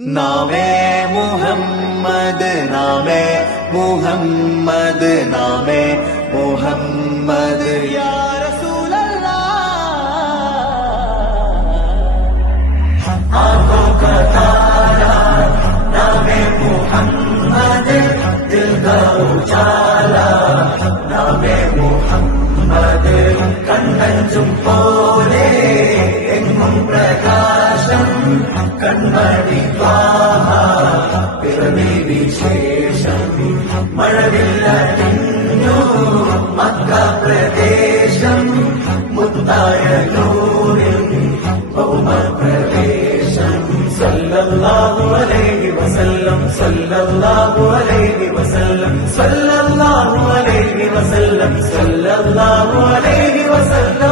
നാമേ മുഹമ്മദ് നാമേ മുഹമ്മദ് നാമേ മുഹമ്മദ് യാ റസൂലല്ലാഹ് आँखों का तारा नामे मुहम्मद दिल का उजाला नामे मुहम्मद കണ്ണഞ്ചും പോലെ എങ്ങും പ്രകാശം കൺമണി ത്വാഹ പിറവി വിശേഷം മഴവില്ലടിഞ്ഞു മക്ക പ്രദേശം മുത്തായ നൂറിൽ ഭൗമപ്രദേശം സല്ലല്ലാഹു അലൈഹി വസല്ലം സല്ലല്ലാഹു അലൈഹി വസല്ലം സല്ലല്ലാഹു അലൈഹി വസല്ലം സല്ലല്ലാഹു അലൈഹി വസല്ലം